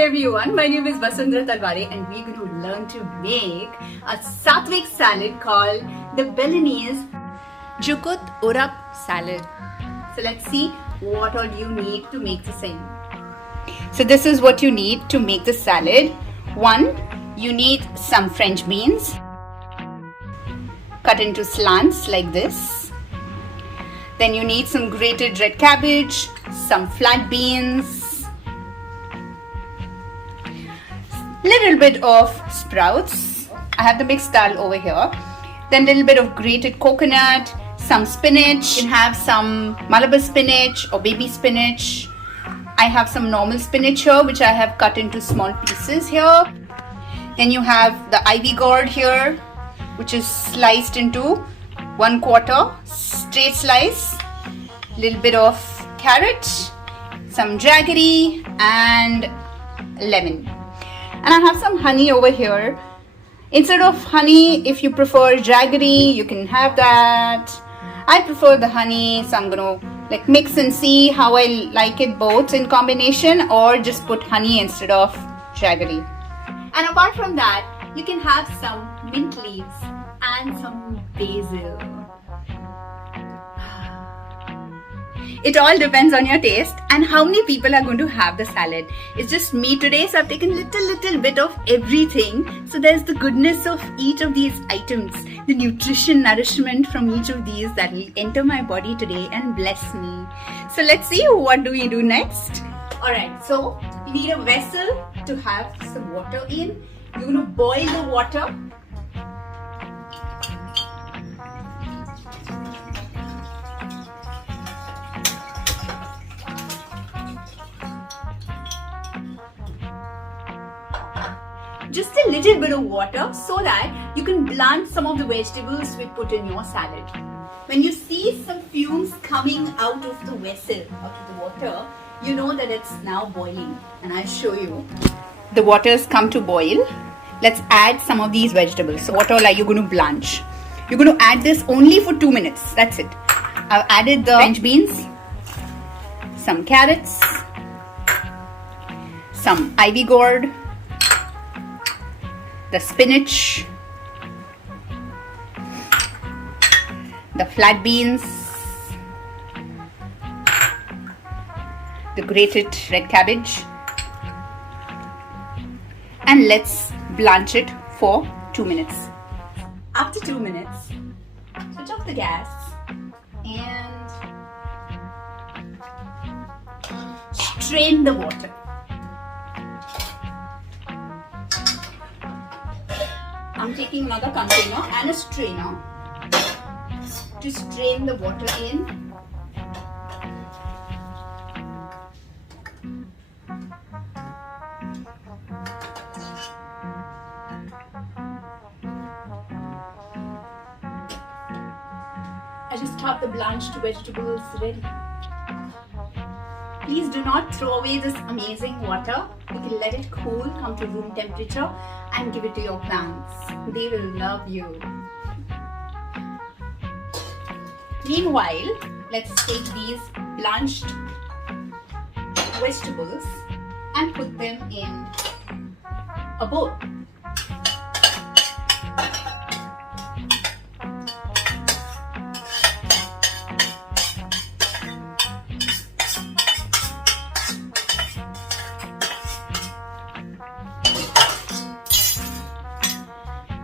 everyone, my name is Amrita Kaur and we're going to learn to make a Sattvik salad called the Balinese Jukut Urap salad. So let's see what all you need to make the same. So this is what you need to make the salad. 1. You need some French beans cut into slants like this. Then you need some grated red cabbage, some flat beans, little bit of sprouts. I have the mixed dal over here. Then little bit of grated coconut, some spinach. You can have some Malabar spinach or baby spinach. I have some normal spinach here which I have cut into small pieces here. Then you have the ivy gourd here which is sliced into 1/4 straight slice. Little bit of carrot, some jaggery and lemon. And I have some honey over here. Instead of honey, if you prefer jaggery, you can have that. I prefer the honey, so I'm gonna mix and see how I like it both in combination, or just put honey instead of jaggery. And apart from that, you can have some mint leaves and some basil. It all depends on your taste and how many people are going to have the salad. It's just me today, so I've taken little bit of everything. So there's the goodness of each of these items, the nourishment from each of these that will enter my body today and bless me. So let's see, what do we do next? Alright, so you need a vessel to have some water in. You're going to boil the water. Just a little bit of water so that you can blanch some of the vegetables we put in your salad. When you see some fumes coming out of the vessel, out of the water, you know that it's now boiling. And I'll show you. The water has come to boil. Let's add some of these vegetables. So what all are you going to blanch? You're going to add this only for 2 minutes. That's it. I've added the French beans, some carrots, some ivy gourd, the spinach, the flat beans, the grated red cabbage, and let's blanch it for 2 minutes. After 2 minutes, switch off the gas and strain the water. I'm taking another container and a strainer to strain the water in. I just have the blanched vegetables ready. Please do not throw away this amazing water. You can let it cool, come to room temperature, and give it to your plants. They will love you. Meanwhile, let's take these blanched vegetables and put them in a bowl.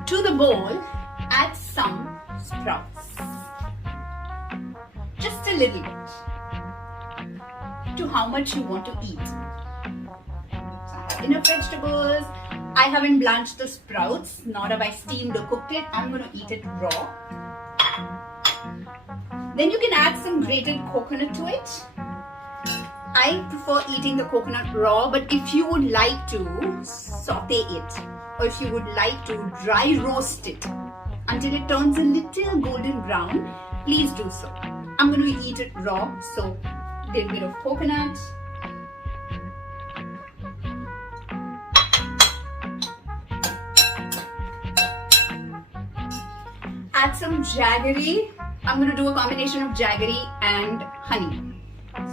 To the bowl, add some sprouts. Just a little bit. To how much you want to eat. So I have enough vegetables. I haven't blanched the sprouts, nor have I steamed or cooked it. I'm going to eat it raw. Then you can add some grated coconut to it. I prefer eating the coconut raw, but if you would like to saute it, or if you would like to dry roast it until it turns a little golden brown, please do so. I'm going to eat it raw, so a little bit of coconut, add some jaggery. I'm going to do a combination of jaggery and honey.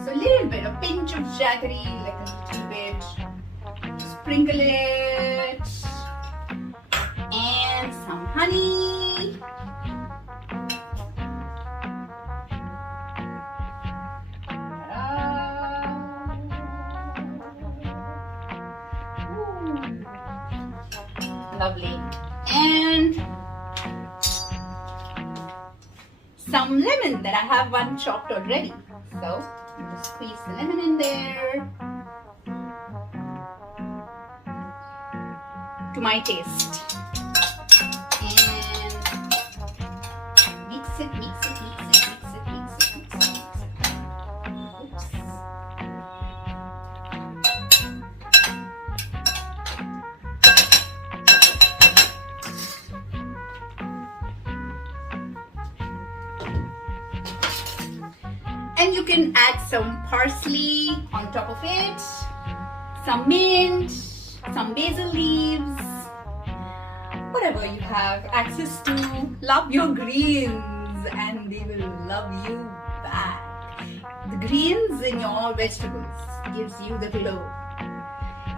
So a little bit, a pinch of jaggery, like a little bit. Just sprinkle it, and some honey. Lovely. And some lemon that I have one chopped already. So I'm just squeeze the lemon in there to my taste. And mix it, mix it, mix it, mix it, mix it, mix it, mix it. Oops. And you can add some parsley on top of it, some mint, some basil leaves, whatever you have access to. Love your greens and they will love you back. The greens in your vegetables gives you the glow.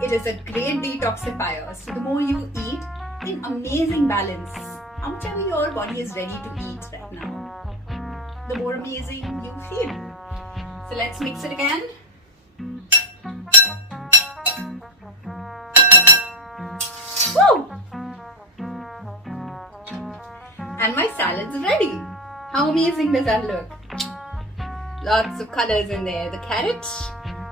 It is a great detoxifier. So the more you eat, in amazing balance, how much ever your body is ready to eat right now, the more amazing you feel. So let's mix it again. Woo! And my salad's ready. How amazing does that look? Lots of colors in there. The carrot,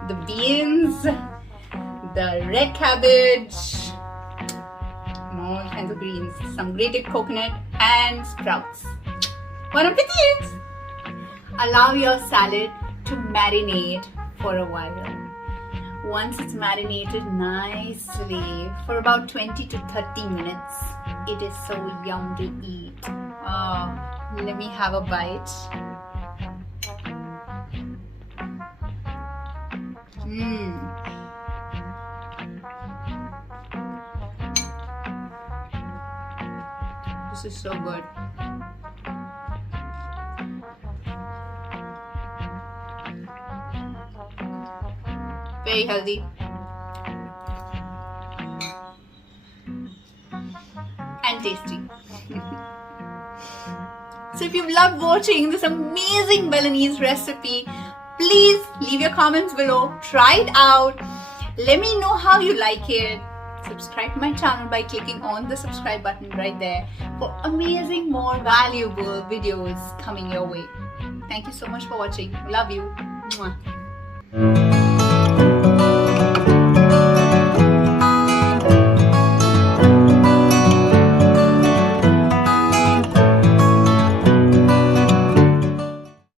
the beans, the red cabbage, and all kinds of greens. Some grated coconut and sprouts. Bon appetit! Allow your salad to marinate for a while. Once it's marinated nicely for about 20 to 30 minutes, it is so yum to eat. Oh, let me have a bite. This is so good. Very healthy and tasty. So if you've loved watching this amazing Balinese recipe, please leave your comments below. Try it out. Let me know how you like it. Subscribe to my channel by clicking on the subscribe button right there for amazing, more valuable videos coming your way. Thank you so much for watching. Love you. Mwah.